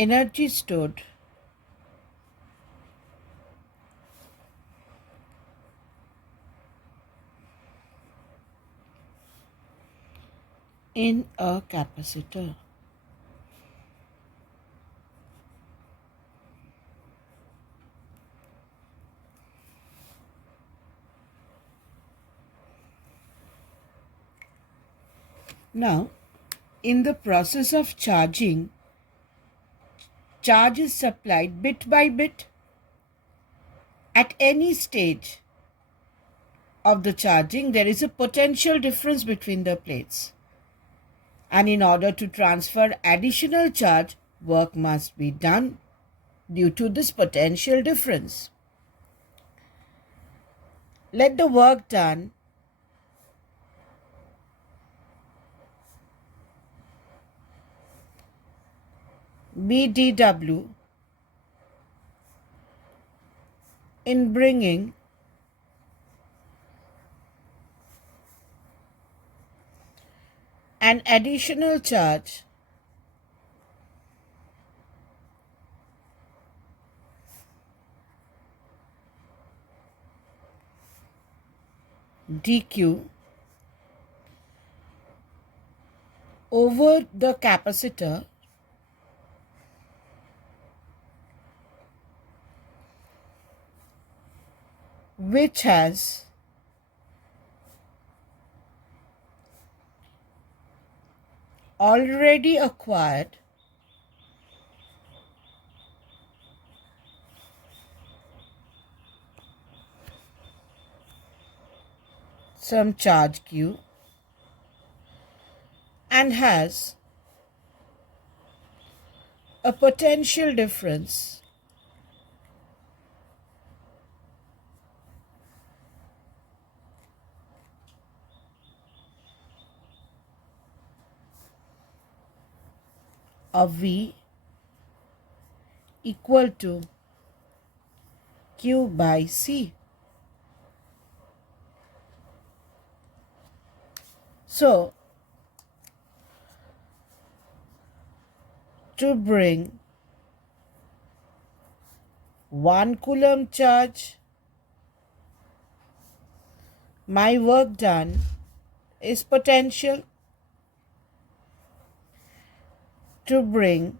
energy stored in a capacitor. Now, in the process of charging, charge is supplied bit by bit. At any stage of the charging, there is a potential difference between the plates. And in order to transfer additional charge, work must be done due to this potential difference. Let the work done be dW in bringing an additional charge dq over the capacitor which has already acquired some charge q and has a potential difference of V equal to Q by C. So, to bring 1 coulomb charge, my work done is potential. To bring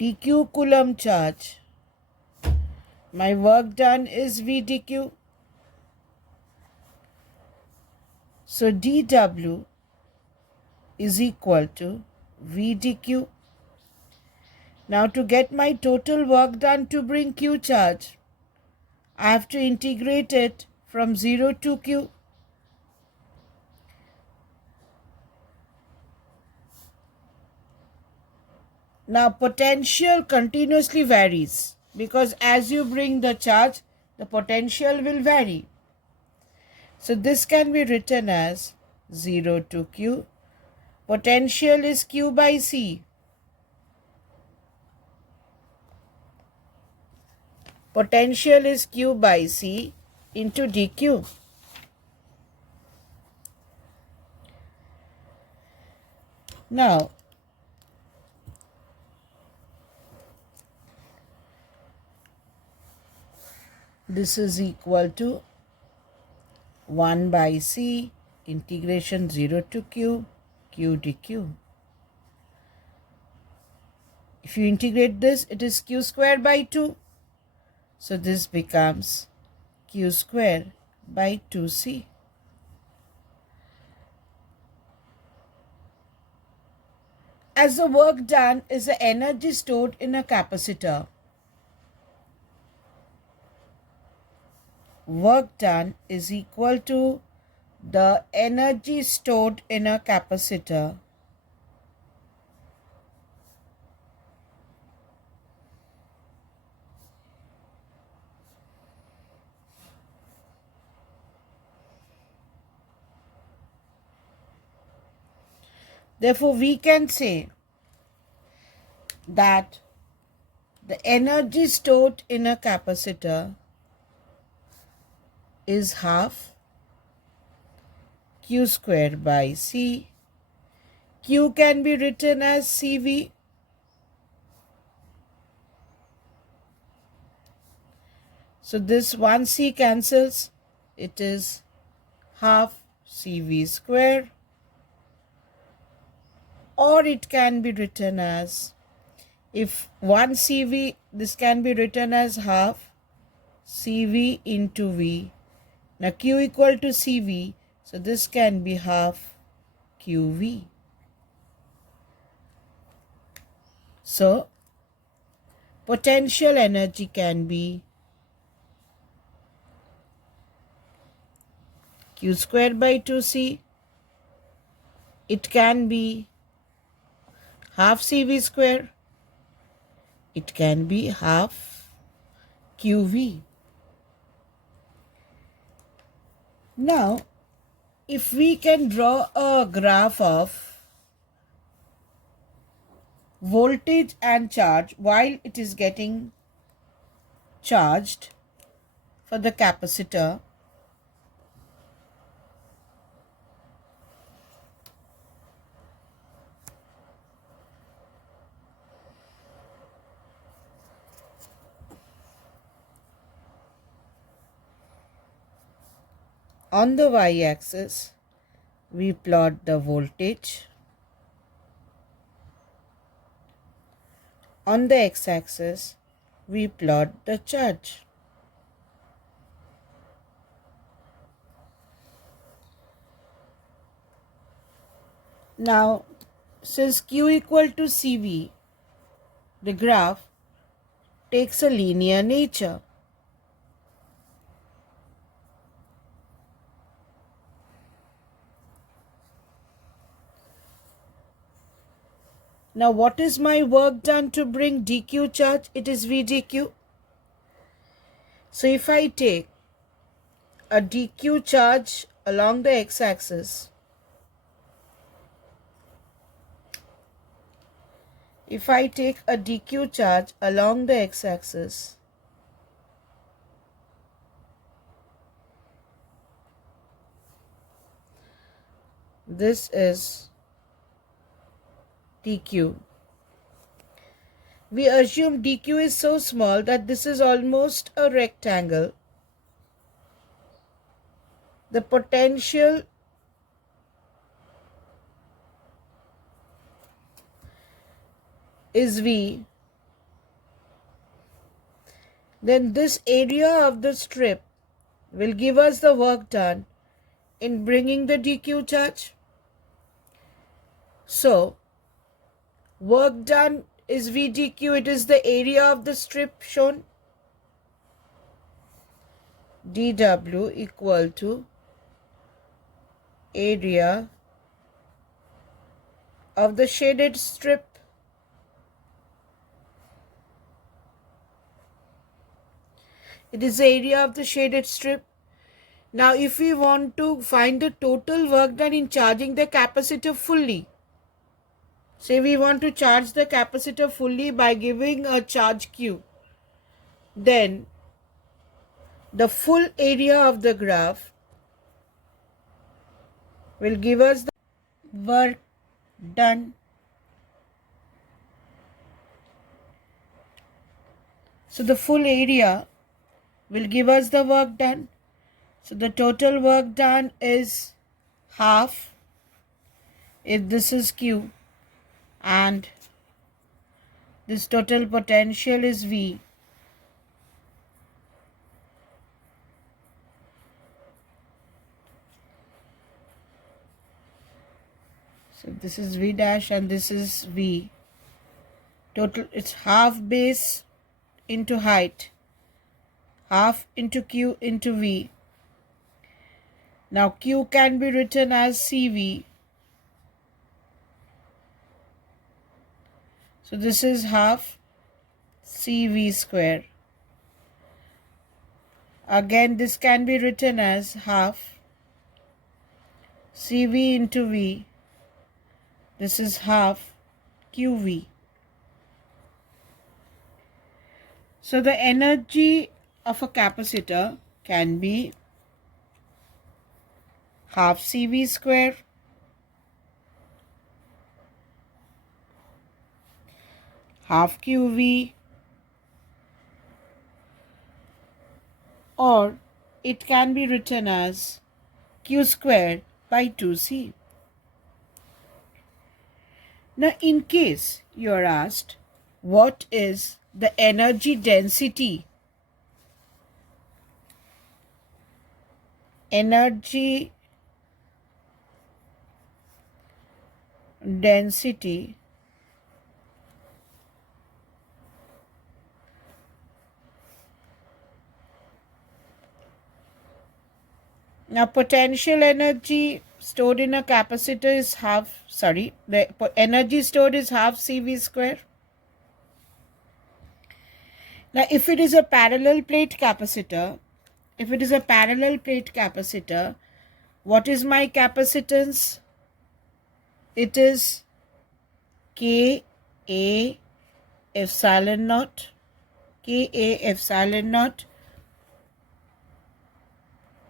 dq coulomb charge, my work done is V dq. So dW is equal to V dq. Now to get my total work done to bring Q charge, I have to integrate it from 0 to Q. Now potential continuously varies because as you bring the charge, the potential will vary. So this can be written as 0 to Q. Potential is Q by C. Potential is Q by C into dQ. Now, this is equal to 1 by C integration 0 to Q, Q dQ. If you integrate this, it is Q square by 2. So this becomes Q square by 2C. As the work done is the energy stored in a capacitor, work done is equal to the energy stored in a capacitor Therefore, we can say that the energy stored in a capacitor is half Q square by C. Q can be written as CV. So this 1c cancels. It is half CV square, or it can be written as, if 1 CV, this can be written as half CV into V. Now Q equal to CV, so this can be half QV. So potential energy can be Q square by 2C. It can be half CV square. It can be half QV. Now, if we can draw a graph of voltage and charge while it is getting charged for the capacitor, on the y-axis we plot the voltage, on the x-axis we plot the charge. Now, since Q equal to CV, the graph takes a linear nature. Now, what is my work done to bring dq charge? It is V dq. So, if I take a dq charge along the x-axis, if I take a dq charge along the x-axis, this is dq. We assume dq is so small that this is almost a rectangle. The potential is V. Then this area of the strip will give us the work done in bringing the dq charge. So, work done is V dq, it is the area of the strip shown. dW equal to area of the shaded strip. It is the area of the shaded strip. Now, if we want to find the total work done in charging the capacitor fully, say we want to charge the capacitor fully by giving a charge Q, then the full area of the graph will give us the work done. So the full area will give us the work done. So the total work done is half, if this is Q, and this total potential is V. So this is V dash and this is V. Total, it's half base into height, half into Q into V. Now Q can be written as CV. So this is half CV square. Again, this can be written as half CV into V. This is half QV. So the energy of a capacitor can be half CV square half QV or it can be written as Q square by 2C. Now, in case you are asked, what is the energy density? Energy density now potential energy stored in a capacitor is the energy stored is half CV square. Now if it is a parallel plate capacitor, what is my capacitance? It is Ka epsilon naught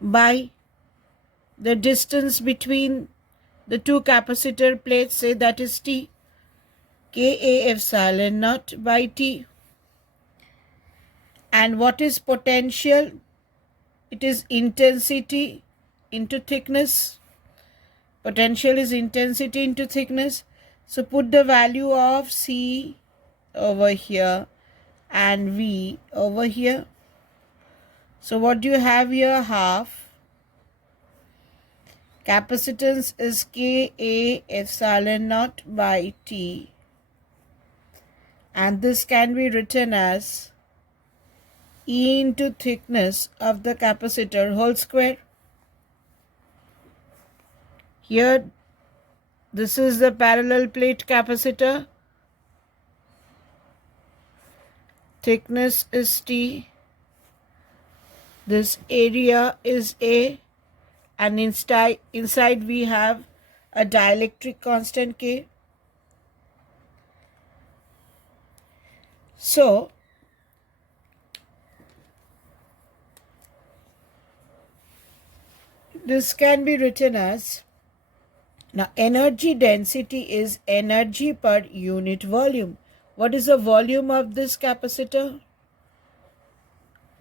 by the distance between the two capacitor plates, say that is T, Ka epsilon naught by T. And what is potential? It is intensity into thickness. Potential is intensity into thickness. So put the value of C over here and V over here. So what do you have here? Half. Capacitance is Ka epsilon naught by T. And this can be written as E into thickness of the capacitor whole square. Here, this is the parallel plate capacitor. Thickness is T. This area is A. And inside we have a dielectric constant K. So, this can be written as, now energy density is energy per unit volume. What is the volume of this capacitor?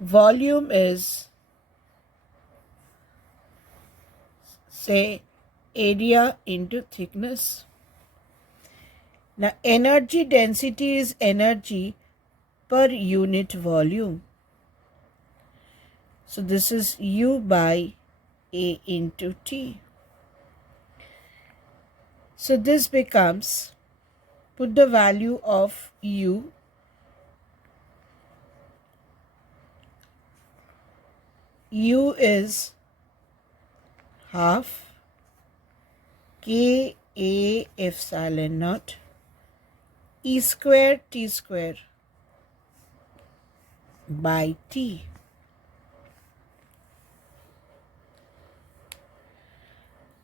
Volume is, say, area into thickness. Now energy density is energy per unit volume. So this is U by A into T. So this becomes, put the value of U. U is half Ka epsilon naught E square T square by T.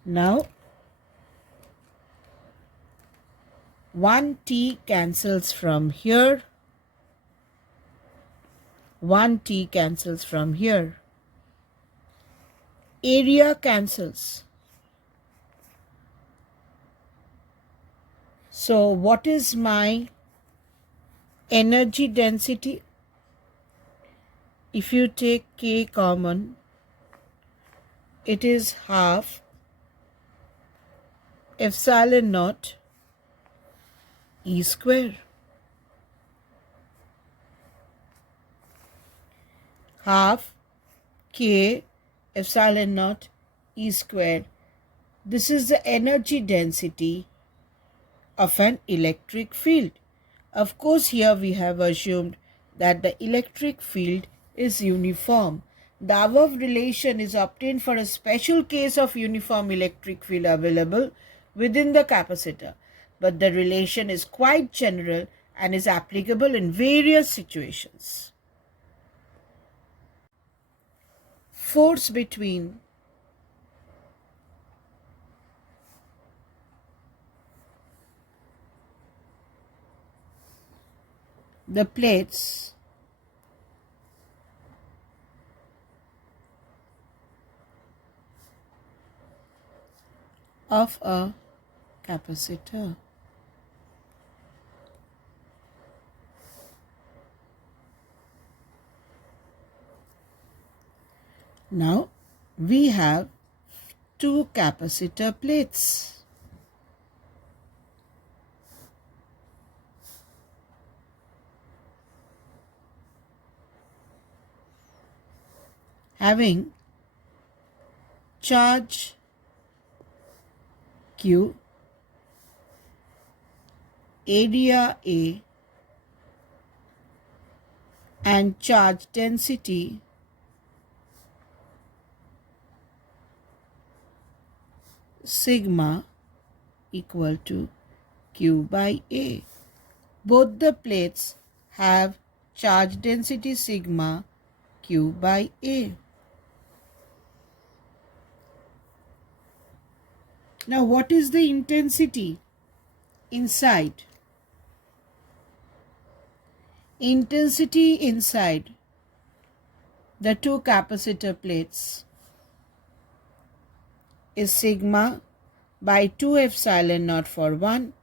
Now 1 T cancels from here, 1 T cancels from here. Area cancels. So what is my energy density? If you take K common, it is half epsilon naught E square. Half K epsilon naught E square. This is the energy density of an electric field. Of course, here we have assumed that the electric field is uniform. The above relation is obtained for a special case of uniform electric field available within the capacitor, but the relation is quite general and is applicable in various situations. Force between the plates of a capacitor. Now we have two capacitor plates. Having charge Q, area A, and charge density sigma equal to Q by A. Both the plates have charge density sigma Q by A. Now what is the intensity inside? Intensity inside the two capacitor plates is sigma by 2 epsilon naught for one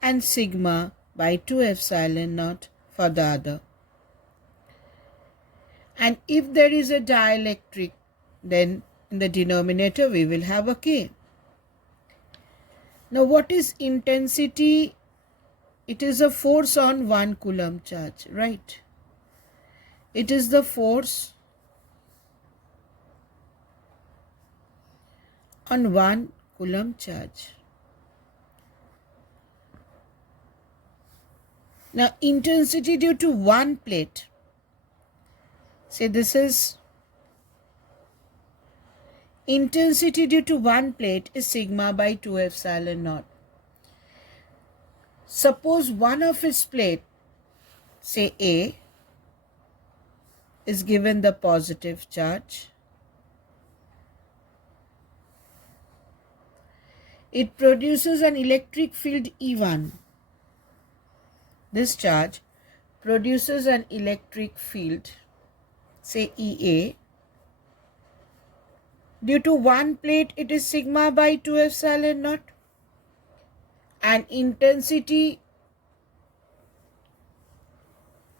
and sigma by 2 epsilon naught for the other. And if there is a dielectric, then in the denominator we will have a K. Now what is intensity? It is a force on 1 coulomb charge, right? It is the force on 1 coulomb charge. Now intensity due to one plate. Say this is intensity due to one plate is sigma by 2 epsilon naught. Suppose one of its plate, say A, is given the positive charge. It produces an electric field E1. This charge produces an electric field, say EA. Due to one plate, it is sigma by 2 epsilon naught. And intensity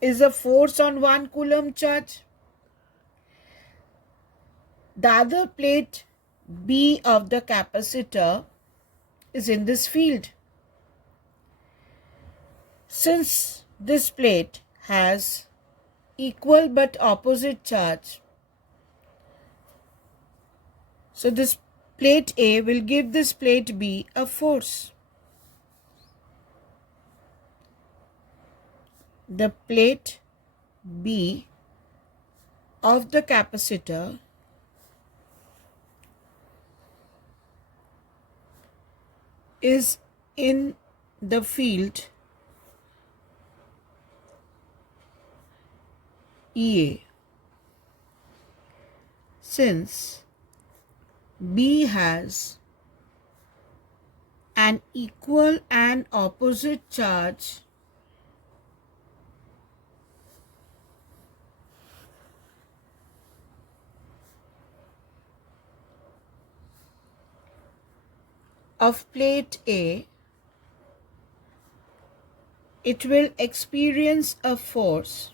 is a force on 1 coulomb charge. The other plate B of the capacitor is in this field. Since this plate has equal but opposite charge, so this plate A will give this plate B a force. The plate B of the capacitor is in the field EA. Since B has an equal and opposite charge, of plate A, it will experience a force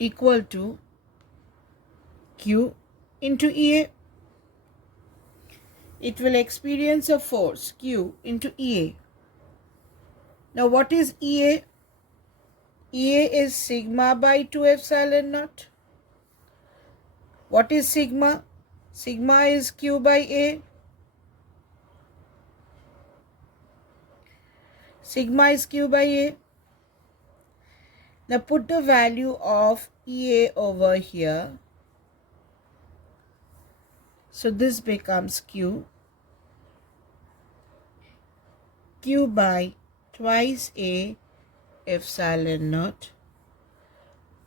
equal to Q into EA. It will experience a force Q into EA. Now what is EA? EA is sigma by 2 epsilon naught. What is sigma? Sigma is Q by A. Sigma is Q by A. Now put the value of EA over here. So this becomes Q by twice A epsilon naught.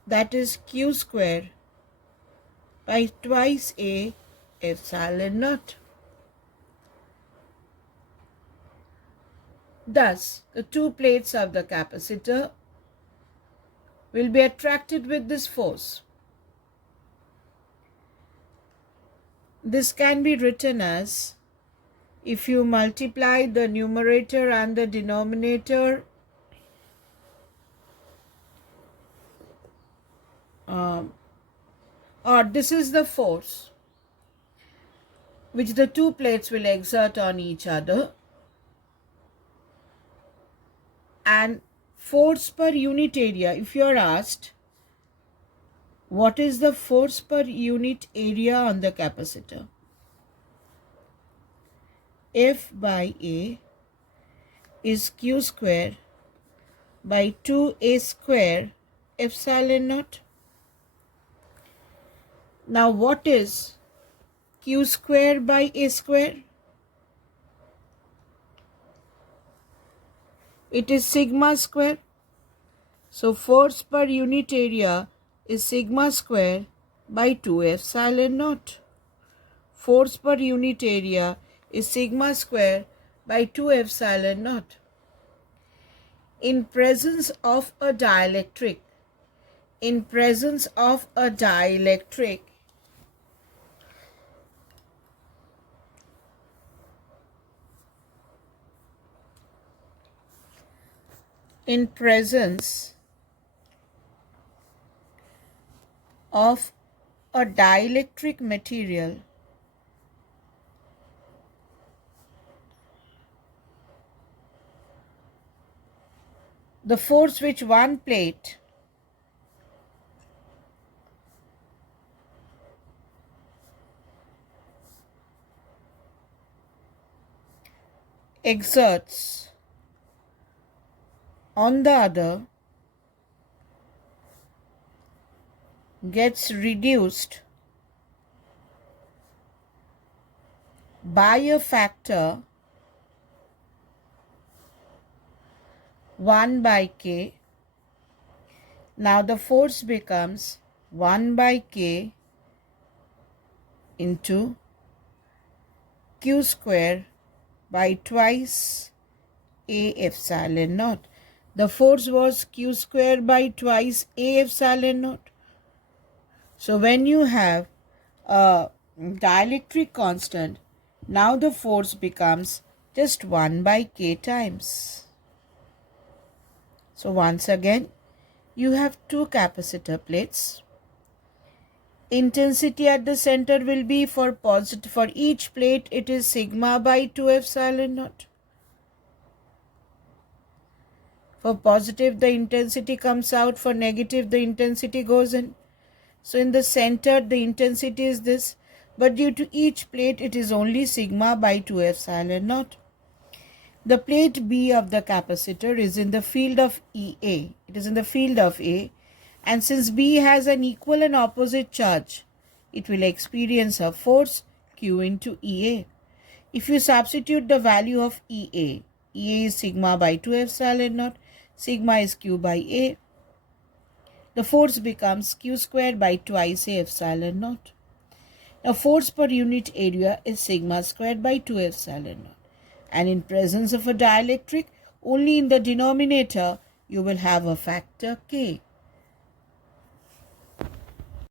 That is Q square by twice A epsilon naught. Thus, the two plates of the capacitor will be attracted with this force. This can be written as, if you multiply the numerator and the denominator or this is the force which the two plates will exert on each other, and force per unit area, if you are asked what is the force per unit area on the capacitor, F by A is Q square by 2A square epsilon naught. Now what is Q square by A square? It is sigma square. So force per unit area is sigma square by 2 epsilon naught. Force per unit area is sigma square by 2 epsilon naught. In presence of a dielectric, in presence of a dielectric, in presence of a dielectric material, the force which one plate exerts on the other gets reduced by a factor 1 by K. Now the force becomes 1 by K into Q square by twice A epsilon naught. The force was Q square by twice A epsilon naught. So when you have a dielectric constant, now the force becomes just 1 by K times. So once again, you have two capacitor plates. Intensity at the center will be for positive. For each plate, it is sigma by 2 epsilon naught. For positive, the intensity comes out. For negative, the intensity goes in. So in the center, the intensity is this. But due to each plate, it is only sigma by 2 epsilon naught. The plate B of the capacitor is in the field of EA. It is in the field of A. And since B has an equal and opposite charge, it will experience a force Q into EA. If you substitute the value of EA is sigma by 2 epsilon naught, sigma is Q by A. The force becomes Q squared by twice A epsilon naught. Now force per unit area is sigma squared by 2 epsilon naught. And in presence of a dielectric, only in the denominator you will have a factor K.